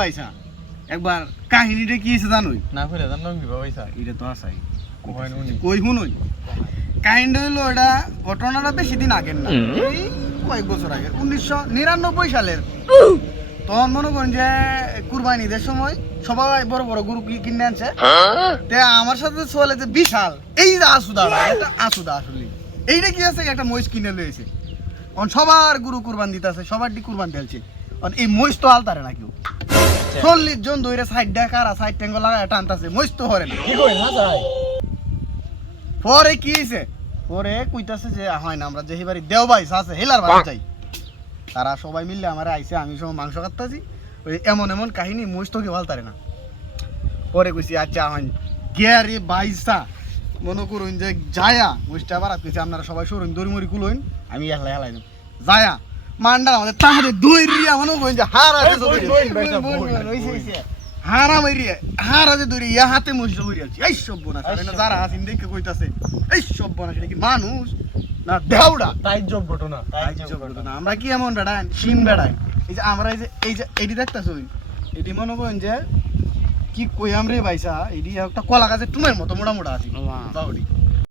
পয়সা একবার কাহিনীটা কি হয়েছে জানোই না কইলে জানো কি পয়সা এটা তো আসাই কই নুনি কই শুনুই কাহিনীটা হইলো এটা ঘটনাটা বেশি দিন আগের না এই কয়েক বছর আগের 1999 সালের তখন মনে করেন যে কুরবানি ঈদের সময় সবাই বড় বড় গরু কিনে আনছে তে আমার সাথে চলে যে বিশাল এই যে আসুদা এটা আসুদা আসলে এইটা কি আছে একটা মহিষ কিনে লইছে সবার গরু কুরবান দিতেছে সবারটি কুরবান দিয়েছে এই মহিষ তো আলতারে না কেউ 40 জন ধরে সাইড কারা সাইড ট্যাঙ্গো লাগায় টানতাছে মহিষ তো হরে না কি কই না যাই পরে কি হইছে পরে কইতাছে যে হয় না আমরা যে বাড়ি দেওবাইস আছে হেলার বাড়ি যাই তারা সবাই মিলে আমারে আইছে আমি সব মাংস কাটতাছি ওই এমন এমন কাহিনী মহিষ তো কেউ আলতারে না পরে কইছি আচ্ছা হয় গিয়ারে বাইসা মনে করুন যে যায়া মহিষটা বারাত কইছে আপনারা সবাই সরুন দড়িমড়ি কুলুন আমি হেলাই হেলাই যায়া মান্ডা আমাদের তাহলে দই রিয়া মনে করেন যে হারা হারা মাইরিয়া হারা যে দই ইয়া হাতে মহিষ বইরি আছে এই সব বোনা যারা আছেন দেখে কইতাছে এই সব বোনা সেটা কি মানুষ না দেউড়া তাই যোগ ঘটনা না আমরা কি এমন বেড়াই শিন বেড়াই এই যে আমরা এই যে এটি দেখতাছ এটি মনে করেন যে কি কই আমরে ভাইসা এটি একটা কলা গাছের টুমের মতো মোটা মোটা আছে বাউডি